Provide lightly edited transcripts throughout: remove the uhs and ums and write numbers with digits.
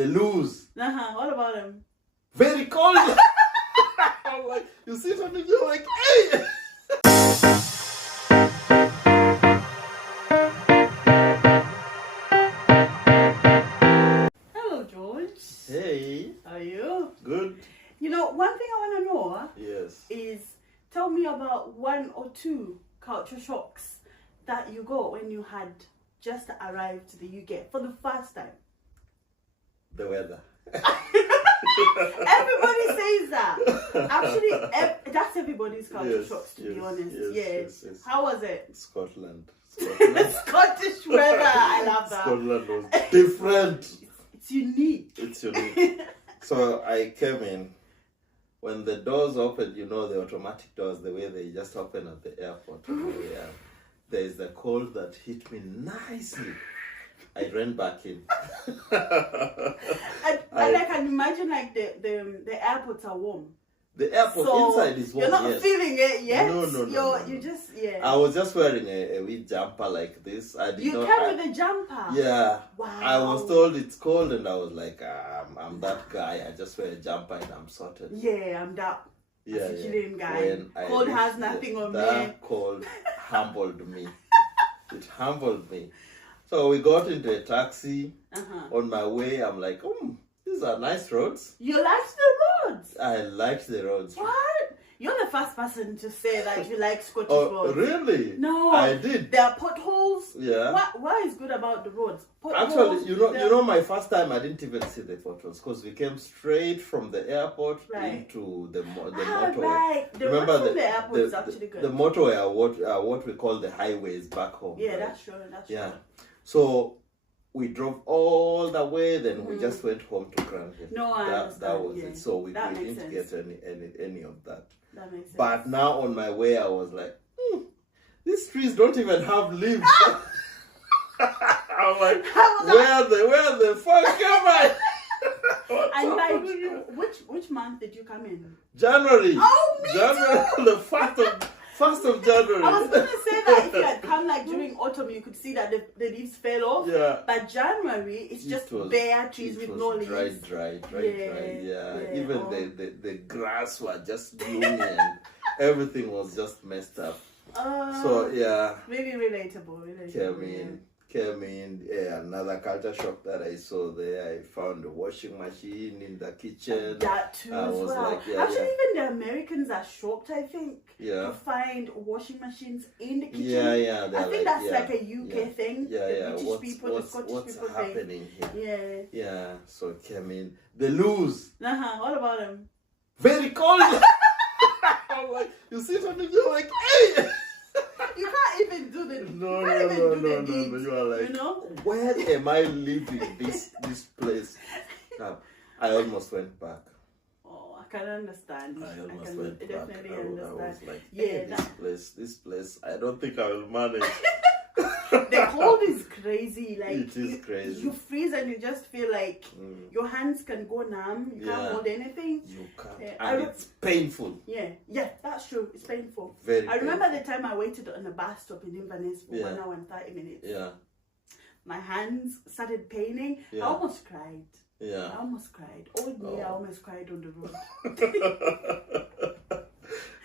They lose. What about them? Very cold. I'm like, you see something, you're like, hey. Hello, George. Hey. How are you? Good. You know, one thing I want to know Yes. is tell me about one or two culture shocks that you got when you had just arrived to the UK for the first time. The weather. Everybody says that. Actually, that's everybody's culture Yes, shocks, to be yes, honest. yes. How was it? Scotland. Scottish weather. I love that. Scotland was different. It's unique. It's unique. So I came in. When the doors opened, you know, the automatic doors, the way they just open at the airport. There is a cold that hit me nicely. I ran back in. And I can imagine like the airports are warm. The airport So inside is warm. You're not yes. feeling it yet. No. You just I was just wearing a wee jumper like this. You came with a jumper. Yeah. Wow. I was told it's cold, and I was like, I'm that guy. I just wear a jumper and I'm sorted. Yeah, I'm that. Yeah, As a Chilean guy. When Cold has nothing on me. That cold humbled me. It humbled me. So we got into a taxi. On my way, I'm like, these are nice roads. You liked the roads? I liked the roads. What? You're the first person to say that you like Scottish Oh, roads. really? No. I did. There are potholes. Yeah. What is good about the roads? Potholes, Actually, you know, my first time I didn't even see the potholes because we came straight from the airport into the motorway. Right. The Remember road from the airport is actually good. The motorway are what we call the highways back home. Yeah, right? that's true. That's true. So we drove all the way, then we just went home to Cranhill. No, I understand. That was yeah. it. So we didn't sense. get any of that. That makes sense. But now on my way, I was like, these trees don't even have leaves. I'm like, where the fuck am I? And which month did you come in? January. Oh, me January, too. the 1st of January. I was going to say that if you had come like during autumn, you could see that the leaves fell off. Yeah. But January, it's just bare trees with no leaves. Dry. Yeah. Even the grass was just gloomy and everything was just messed up. So yeah. Really relatable. Came in, another culture shock that I saw there. I found a washing machine in the kitchen. That too as well. Like, Actually, even the Americans are shocked, I think, to find washing machines in the kitchen. Yeah. I think that's like a UK thing. Yeah. The British people, the Scottish people happening thing. here? Yeah. So came in. They lose. What about them? Very cold. I'm like, you see something, you're like, hey. You can't even do the No. You are like, where am I leaving this place? I almost went back. Oh, I can understand. I almost went back. Definitely I understand. was like, this place, I don't think I will manage. The cold is crazy. Like it is crazy. You freeze and you just feel like your hands can go numb. You can't hold anything. You can't. And it's painful. Yeah, that's true. It's painful. Very I remember the time I waited on a bus stop in Inverness for 1 hour and 30 minutes. Yeah. My hands started paining. Yeah. I almost cried. Yeah. I almost cried. I almost cried on the road.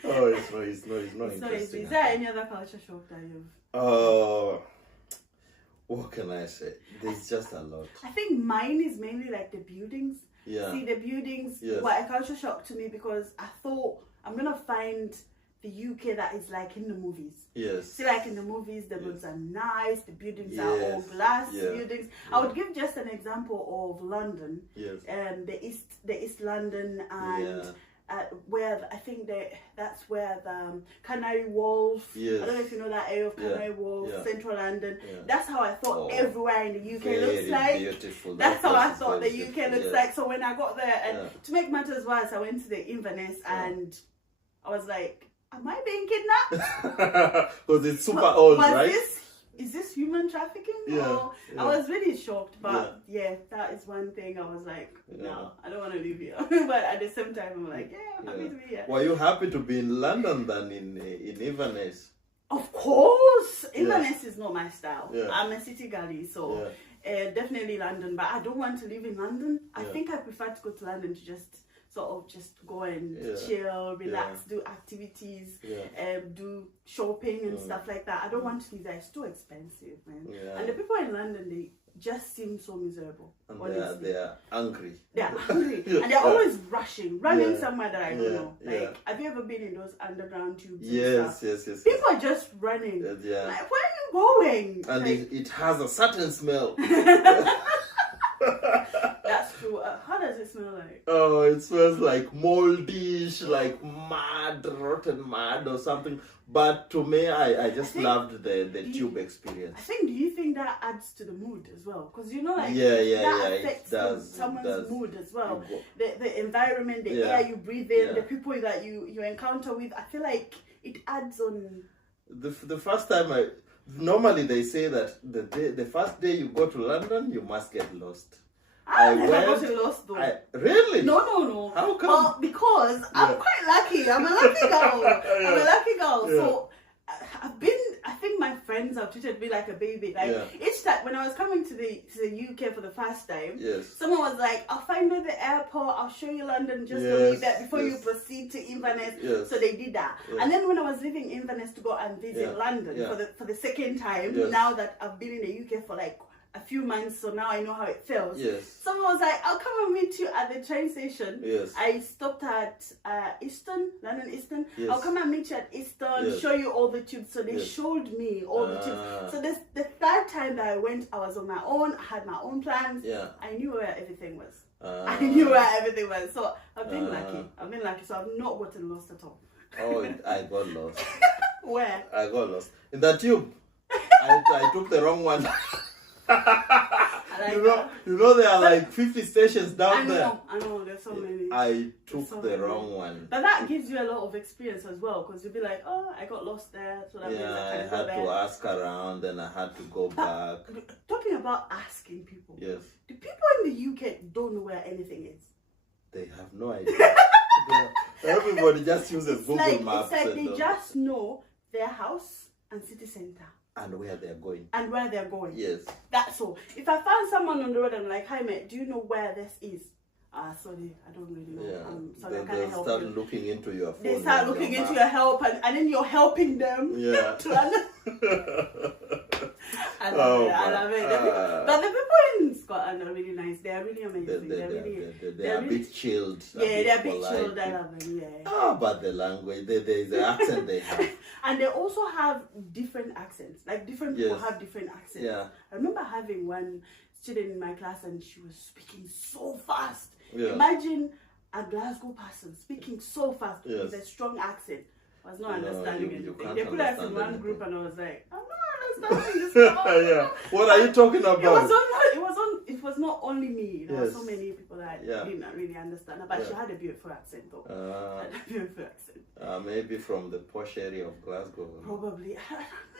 It's not interesting. Is there any other culture shock that you've... What can I say? There's just a lot. I think mine is mainly like the buildings. Yeah. See, the buildings Yes. were a culture shock to me because I thought I'm going to find the UK that is like in the movies. Yes. See, like in the movies, the roads are nice, the buildings are all glass buildings. I would give just an example of London. Yes. The East London and... where I think that's where the Canary Wharf. Yes. I don't know if you know that area of Canary Wharf, Central London. Yeah. That's how I thought everywhere in the UK looks like. Beautiful. That's how I thought the UK looks Yes. like. So when I got there, and to make matters worse, I went to the Inverness and I was like, "Am I being kidnapped?" Because it's super old, right? Is this human trafficking? Yeah. I was really shocked, but that is one thing I was like, no, I don't want to live here. But at the same time, I'm like, I'm happy to be here. Were you happy to be in London than in Inverness? Of course, Inverness is not my style. I'm a city girlie, so definitely London, but I don't want to live in London. I Yeah. think I prefer to go to London to just sort of just go and Yeah. chill, relax, do activities, Yeah. do shopping and stuff like that. I don't want to live there. It's too expensive, man. Yeah. And the people in London, they just seem so miserable. And honestly. they are angry. They're hungry and they're always running Yeah. somewhere that I don't Yeah. know. Like, Yeah. have you ever been in those underground tubes? and Yes, stuff? yes, yes. People are just running. Yeah. Like, where are you going? And Like, it has a certain smell. that's true. How does it smell like? Oh, it smells like moldish, like mud, rotten mud or something. But to me, I just think- loved the tube I experience. think, do you think that adds to the mood as well? Because you know, like, Yeah, that it affects does. someone's it does. mood as well. You go- The environment, the Yeah. air you breathe in, Yeah. the people that you encounter with. I feel like it adds on. The first time normally they say that the first day you go to London, you must get lost. I never went- got lost though. Really? No. How come? Well, because I'm Yeah. quite lucky. I'm a lucky girl. I'm a Yeah. lucky girl. Yeah. So I think my friends have treated me like a baby. Like Yeah. each time when I was coming to the UK for the first time, Yes. someone was like, "I'll find you at the airport. I'll show you London just to Yes, leave that before you yes. proceed to Inverness." Yes. So they did that. Yes. And then when I was leaving Inverness to go and visit Yeah. London Yeah. for the second time, Yes. now that I've been in the UK for like a few months, so now I know how it feels. Yes. Someone was like, "I'll come and meet you at the train station." Yes. I stopped at London Euston. Yes. I'll come and meet you at Euston, Yes. show you all the tubes. So they Yes. showed me all the Ah. tubes. So this the third time that I went, I was on my own. I had my own plans. Yeah. I knew where everything was. Ah. I knew where everything was. So I've been Ah. lucky. I've been lucky. So I've not gotten lost at all. Oh, I got lost. Where? I got lost in the tube. I took the wrong one. I like that. You know there are like 50 stations down there. I know. There's so many. I took So the many. wrong one. But that gives you a lot of experience as well, because you'll be like, "Oh, I got lost there, so that means Yeah, I I can go had there." to ask around and I had to go back. Talking about asking people, Yes, the people in the UK don't know where anything is. they have no idea. Everybody just uses Google Maps It's like and, they just know their house and city center and where they're going. and where they're going. Yes. That's all. If I find someone on the road, I'm like, "Hi mate, do you know where this is?" Sorry, I don't really know. Yeah. Sorry, I They'll can't help start you. looking into your phone. They start and looking into map. your help, and then you're helping them. Yeah. to I love Oh, it. I my. love it. But the people in Scotland are really nice. They are really amazing. They're They're a really- bit chilled. yeah, they're a bit polite. chilled. I love them. Yeah. Oh, but the language, there's the accent they have. And they also have different accents. Like different people Yes. have different accents. Yeah. I remember having one student in my class and she was speaking so fast. Yeah. Imagine a Glasgow person speaking so fast Yes. with a strong accent. I was not No, understanding you anything. can't They put us in understand one anything. group and I was like, "I'm not understanding this. Yeah. What are you talking about? It was not only me. There were Yes. so many people that Yeah. didn't really understand her, but Yeah. she had a beautiful accent though. She had a beautiful accent. Maybe from the posh area of Glasgow. Probably. I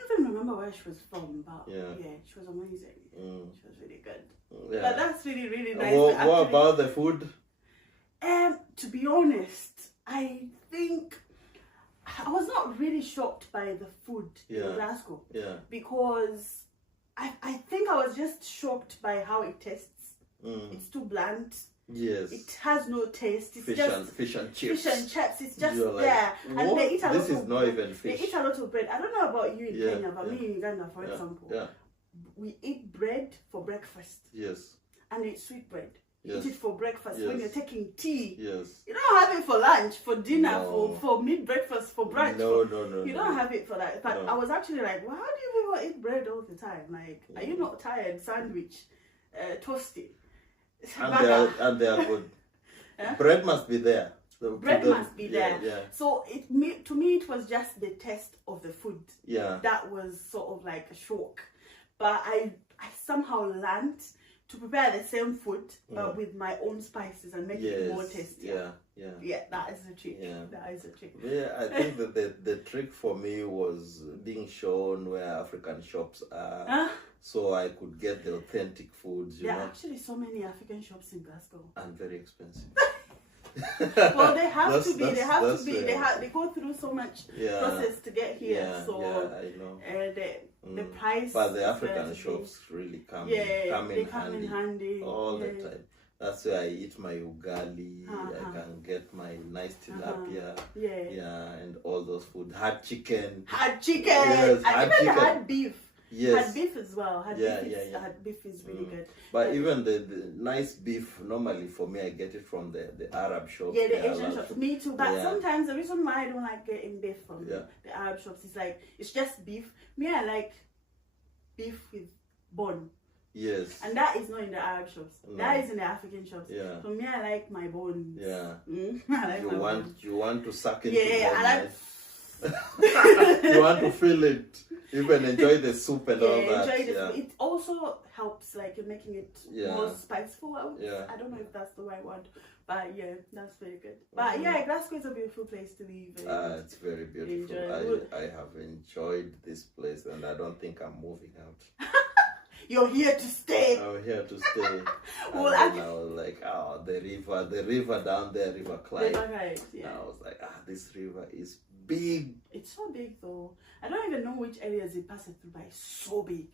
don't even remember where she was from, but Yeah. she was amazing. Mm. She was really good. Yeah. But that's really, really nice. What Actually, about the food? to be honest, I think I was not really shocked by the food Yeah. in Glasgow Yeah. because I think I was just shocked by how it tastes. Mm. It's too bland. Yes. It has no taste. It's fish just and chips. fish and chips. It's just You're like, there, and what? they eat a This lot is of. not even They fish. eat a lot of bread. I don't know about you in Yeah, Kenya, but yeah. me in Uganda, for Yeah, example, yeah. we eat bread for breakfast, Yes. and it's sweet bread. Yes. Eat it for breakfast when Yes. you're taking tea. Yes. You don't have it for lunch, for dinner, No. for mid-breakfast, for brunch. No, for- no, no. You no. don't have it for that. But No. I was actually like, well, how do you people eat bread all the time? Like, are you not tired? Sandwich, toasty. And they are good. Yeah? Bread must be there. Bread must be there. Yeah. So to me, it was just the taste of the food Yeah. that was sort of like a shock. But I somehow learned to prepare the same food, but with my own spices and make it more tasty. Yeah. That is the trick. Yeah. That is the trick. Yeah, I think that the trick for me was being shown where African shops are, so I could get the authentic foods, you There are know, actually so many African shops in Glasgow. and very expensive. Well, they have to be. They have to be. fair. They go through so much Yeah. process to get here. Yeah, So I know. the price. But the is African relatively- shops really come they in come handy in handy all the yeah. time. That's where I eat my ugali. I Uh-huh. can get my nice tilapia. Yeah. Yeah, and all those food. Hard chicken. Had chicken. Yes, and had even chicken. had beef. Yes. Had beef as well. Had Yeah, beef is, yeah. Had beef is really good. But Yeah. even the nice beef, normally for me, I get it from the Arab shops. Yeah, They the Asian allow- shops. Me too. But Yeah. sometimes the reason why I don't like getting beef from Yeah. the Arab shops is like it's just beef. Me, I like beef with bone. Yes. And that is not in the Arab shops. No. That is in the African shops. Yeah. So me, I like my bones. Yeah. I like my bones. You want to suck into Yeah, them, I like. right? You want to feel it, even enjoy the soup and all that. enjoy this. Yeah. It also helps, like you're making it Yeah. more spiceful. Yeah. I don't know if that's the right word, but yeah, that's very good. But yeah, Glasgow is a beautiful place to live. And It's very beautiful. enjoy. I have enjoyed this place, and I don't think I'm moving out. you're here to stay. I'm here to stay. Well, and then I was like, oh, the river down there, River Clyde. Right, yeah. I was like, this river is big. It's so big though. I don't even know which areas it passes through, but it's so big.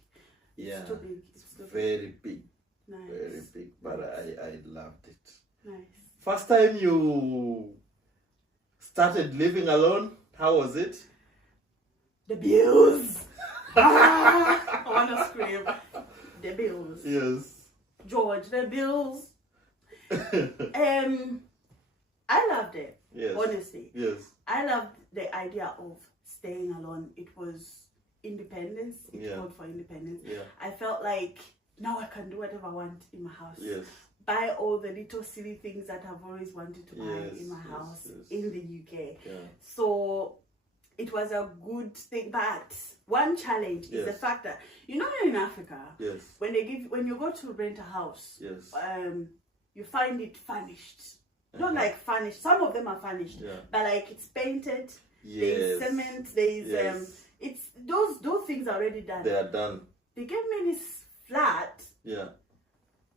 Yeah, It's too big. It's too very big, Nice. very big. But I loved it. Nice. First time you started living alone, how was it? The bills. I wanna scream. The bills. Yes. George, the bills. I loved it. Yes. Honestly, Yes. I loved the idea of staying alone. It was independence. It Yeah. called for independence. Yeah. I felt like now I can do whatever I want in my house. Yes. Buy all the little silly things that I've always wanted to buy Yes, in my yes, house yes. in the UK. Yeah. So it was a good thing. But one challenge is the Yes. fact that in Africa, Yes. when you go to rent a house, Yes. you find it furnished. Not like furnished. Some of them are furnished, Yeah. but like it's painted. Yes. There's cement. There's Yes. it's those things are already done. They are done. They gave me this flat. Yeah.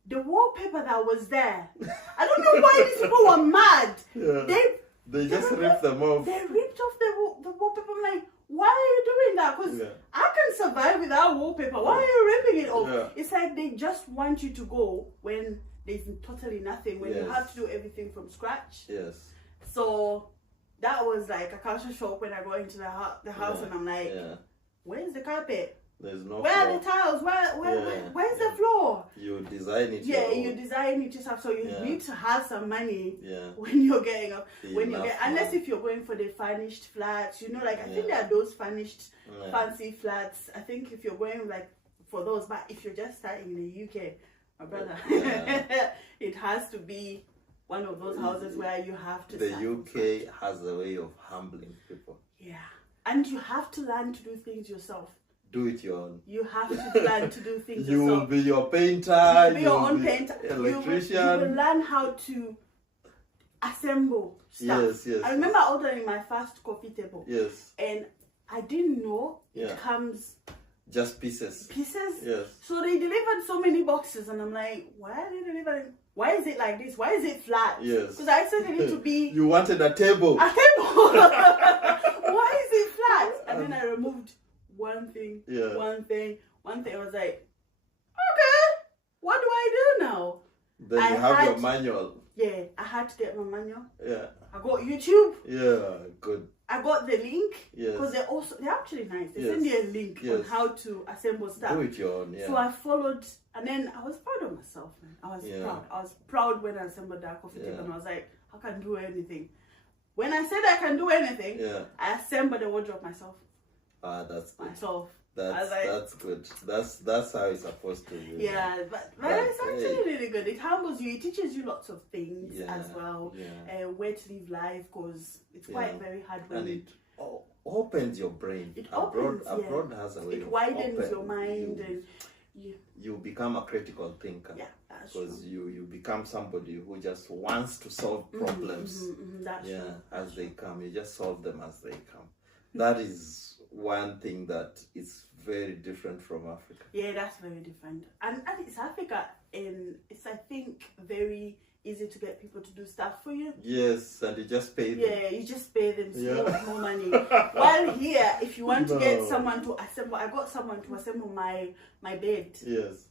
The wallpaper that was there. I don't know why these people were mad. Yeah. They just ripped them off. They ripped off the wallpaper. I'm like, why are you doing that? Because Yeah. I can survive without wallpaper. Why are you ripping it off? Yeah. It's like they just want you to go when there's totally nothing, when you Yes. have to do everything from scratch. Yes. So that was like a culture shock when I got into the house Yeah. and I'm like, Yeah. where's the carpet? There's no Where floor. are the tiles? Yeah. Where's Yeah. the floor? You design it. Yeah, your you own. design it yourself, so you Yeah. need to have some money Yeah. when you're getting up. When you Enough get, unless money. if you're going for the furnished flats, like I think Yeah. there are those furnished Yeah. fancy flats. I think if you're going like for those, but if you're just starting in the UK, my brother, Yeah. it has to be one of those houses where you have to. The start. UK has a way of humbling people. Yeah, and you have to learn to do things yourself. Do it your own. You have to learn to do things You will yourself. be your painter. You'll be your own be painter. Electrician. You will learn how to assemble stuff. Yes, yes, I remember ordering my first coffee table, Yes. and I didn't know Yeah. it comes Just pieces. pieces. Yes. So they delivered so many boxes, and I'm like, why are they delivering? Why is it like this? Why is it flat? Yes. Because I expected it to be You wanted a table. a table. Why is it flat? And then I removed one thing, Yeah. one thing. I was like, okay, what do I do now? Then I you have your had- manual. Yeah, I had to get my manual. Yeah. I got YouTube. Yeah. Good. I got the link Yes. because they're actually nice. They Yes. send you a link on Yes. how to assemble stuff. Do it your own. Yeah. So I followed, and then I was proud of myself, man. I was Yeah. proud. I was proud when I assembled that coffee table, Yeah. and I was like, I can do anything. When I said I can do anything, Yeah. I assembled the wardrobe myself. That's good. Myself. That's like- that's good. That's how it's supposed to be. Yeah, but Right, it's actually really good. It humbles you. It teaches you lots of things Yeah, as well. yeah. Where to live life, because it's quite Yeah. very hard when And it opens your brain. It abroad, opens, yeah. abroad has a way it of widens your open- mind, you, and you, you become a critical thinker. yeah, that's true. Because you become somebody who just wants to solve problems. That's Yeah, true. as they come. You just solve them as they come. That is one thing that is very different from Africa. Yeah, that's very different. And it's Africa, and it's, I think, very easy to get people to do stuff for you. Yes, and you just pay them. Yeah, you just pay them more money. While here, if you want to get someone to assemble, I got someone to assemble my bed. Yes.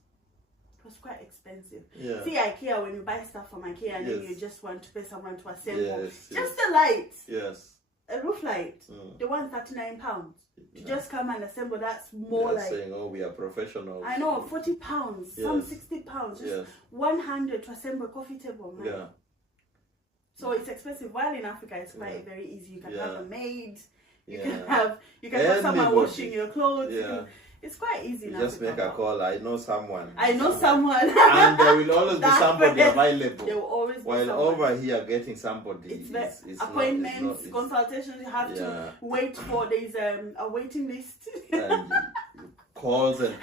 It was quite expensive. Yeah. See, IKEA, when you buy stuff from IKEA and then you just want to pay someone to assemble, Yes, just the lights, yes, a roof light, they want £39. To just come and assemble, that's more like saying, oh, we are professionals. I know, £40, some £60, just 100 to assemble a coffee table. Man. Yeah. So it's expensive. While in Africa, it's quite very easy. You can have a maid. You can Anybody. have someone washing your clothes. Yeah. It's quite easy. You just make a call. I know someone. And there will always be somebody available. There will always be While someone. over here, getting somebody it's appointments, consultations. You have to wait for. There's a waiting list. And calls and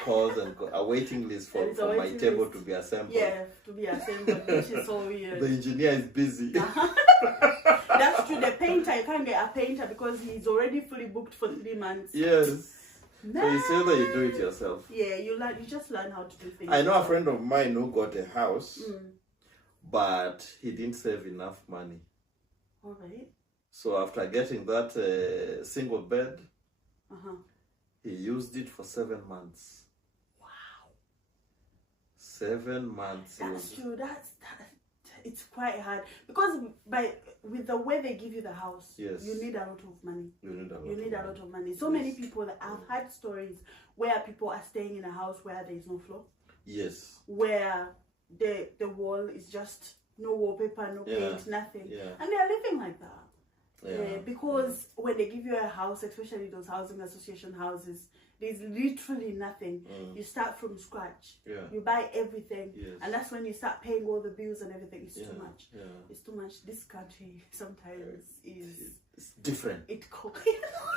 a waiting list for my table to be assembled. Yeah, to be assembled, which is so weird. The engineer is busy. That's true. The painter, you can't get a painter because he's already fully booked for 3 months. Yes. No. So it's either you do it yourself. Yeah, you just learn how to do things. I know a friend of mine who got a house, but he didn't save enough money. All right. So after getting that single bed, he used it for 7 months. Wow. 7 months. That's true. It's quite hard because with the way they give you the house, you need a lot of money. You need a lot of money. So many people that I've had stories where people are staying in a house where there is no floor. Yes. Where the wall is just no wallpaper, no paint, nothing, and they are living like that. Yeah. Because when they give you a house, especially those housing association houses, there's literally nothing. You start from scratch. You buy everything. And that's when you start paying all the bills and everything. It's too much. It's too much. This country sometimes it's different. I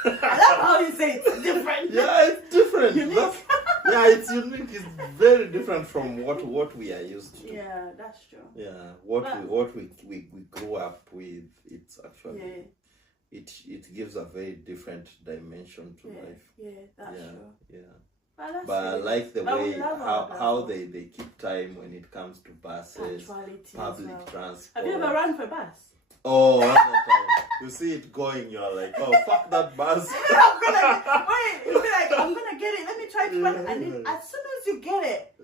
love how you say it's different. Yeah, it's different. It's unique. It's very different from what we are used to. Yeah, that's true. Yeah, what we grew up with, it's actually it gives a very different dimension to life. Yeah, that's true. Yeah. But I like the way how they keep time when it comes to buses, public transport. Have you ever run for a bus? Oh, all the time. You see it going, you're like, oh, fuck that bus. I'm gonna get it. Let me try to run. And then as soon as you get it,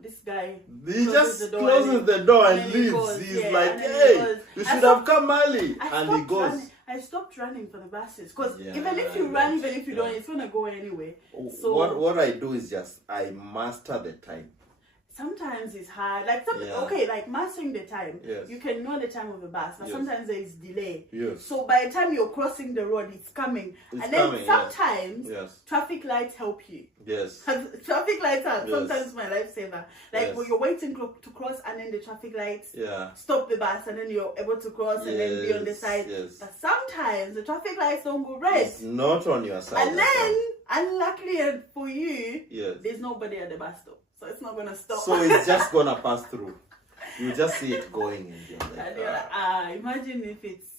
this guy he just closes the door and leaves. He's like, hey, you should have come early. And he goes. I stopped running for the buses because even if you run, even if you don't, it's gonna go anyway. So what I do is just I master the time. Sometimes it's hard. Like like mastering the time. You can know the time of the bus, but sometimes there is delay. So by the time you're crossing the road, it's coming. Sometimes traffic lights help you. Traffic lights are sometimes my lifesaver. Like when you're waiting to cross and then the traffic lights stop the bus and then you're able to cross and then be on the side. But sometimes the traffic lights don't go red. It's not on your side. And then, unluckily for you, there's nobody at the bus stop. So it's not gonna stop. So it's just gonna pass through. You just see it going and you're like, imagine if it's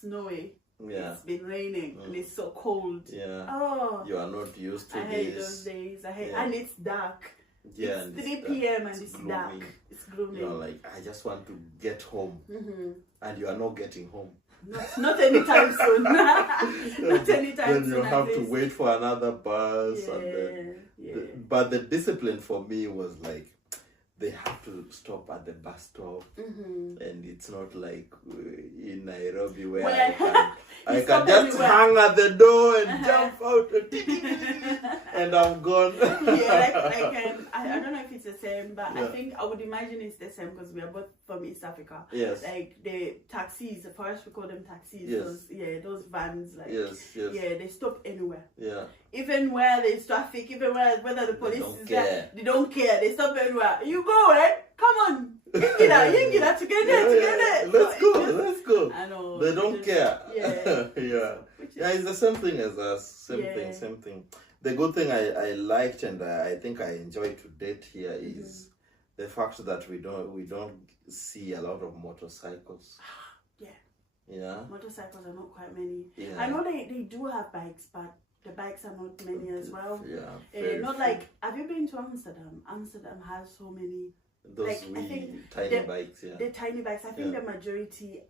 snowy. It's been raining and it's so cold. You are not used to this. I hate those days. And it's dark. It's 3 p.m. and it's dark. It's gloomy. You're like, I just want to get home. And you are not getting home. Not anytime soon. Not anytime soon. Then you have to wait for another bus. But the discipline for me was like, they have to stop at the bus stop. And it's not like in Nairobi where I can just hang at the door and jump out and I'm gone. I don't know if it's the same, but I think I would imagine it's the same because we are both from East Africa. Like the taxis, for us we call them taxis. Those vans, like they stop anywhere. Even where there's traffic, even whether the police is there, they don't care. They stop everywhere. You go, right? Come on. Yingida, together. Let's go. I know. They don't care. It's the same thing as us. Same thing. The good thing I liked and I think I enjoy to date here is the fact that we don't see a lot of motorcycles. Motorcycles are not quite many. I know they do have bikes, but the bikes are not many as well. Not like, have you been to Amsterdam? Amsterdam has so many Those like, I think tiny bikes, yeah. The tiny bikes. I think the majority,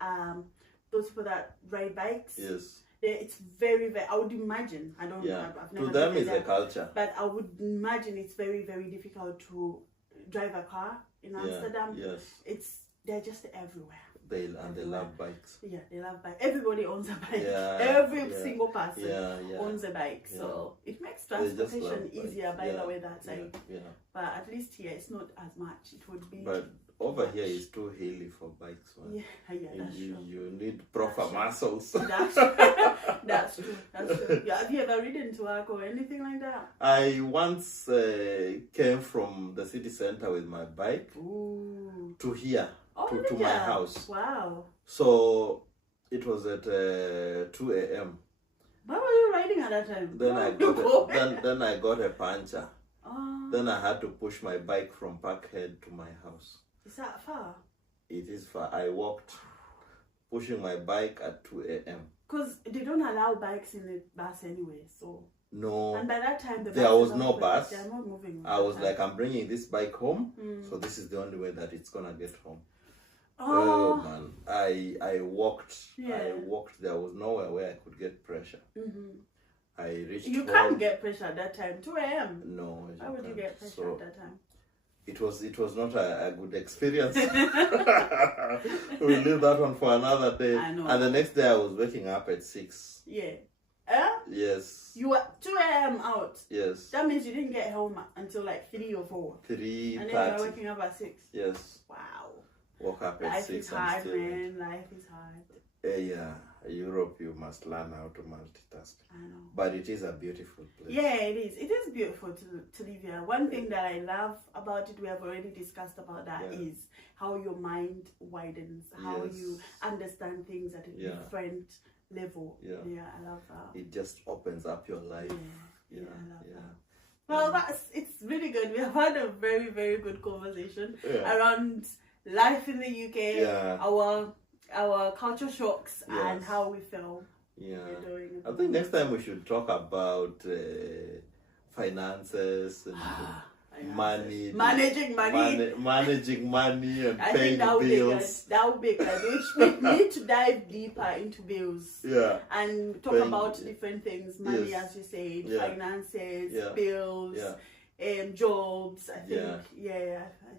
those people that ride bikes. Yes. It's very, very. I would imagine. I don't know. I've never to them, it's a culture. But I would imagine it's very, very difficult to drive a car in Amsterdam. Yes. They're just everywhere. They love bikes. Yeah, they love bikes. Everybody owns a bike. Yeah, Every single person yeah. owns a bike. So it makes transportation easier by the way that side. Yeah. But at least here it's not as much. It would be. But over here is too hilly for bikes. Right? Yeah, that's true. You need proper muscles. That's true. Yeah, have you ever ridden to work or anything like that? I once came from the city center with my bike to here. To my house. Wow. So it was at 2 a.m. Why were you riding at that time? Then I got a puncture. Oh. Then I had to push my bike from Parkhead to my house. Is that far? It is far. I walked, pushing my bike at 2 a.m. Because they don't allow bikes in the bus anyway, so. No. And by that time, there was no bus. They are not moving. I was like, I'm bringing this bike home, so this is the only way that it's gonna get home. Oh man, I walked. I walked. There was nowhere where I could get pressure. I reached. You can't get pressure at that time. 2 a.m. No. How would you get pressure at that time? It was not a good experience. We'll leave that one for another day. I know. And the next day I was waking up at 6. Yeah. Yes. You were 2 a.m. out. Yes. That means you didn't get home until like 3 or 4. 3:30. And then you were waking up at 6. Yes. Wow. Woke up at 6. Life is hard, man. Life is hard. Yeah. Europe, you must learn how to multitask. I know. But it is a beautiful place. Yeah, it is. It is beautiful to live here. One thing that I love about it, we have already discussed about that, is how your mind widens, how you understand things at a different level. Yeah, I love that. It just opens up your life. Yeah, I love that. Well, it's really good. We have had a very, very good conversation around life in the UK, our culture shocks and how we feel. I think next time we should talk about finances and money, managing money and paying bills. That would be good. We need to dive deeper into bills. And talk about different things. Money, as you said, finances, bills, jobs. I think,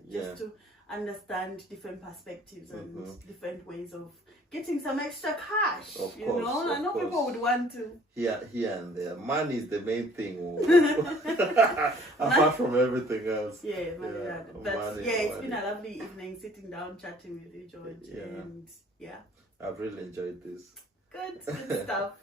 just to understand different perspectives and different ways of getting some extra cash. Of you know, I know people would want to. Here and there. Money is the main thing. Apart from everything else. But it's been a lovely evening sitting down chatting with you, George. And I've really enjoyed this. Good stuff.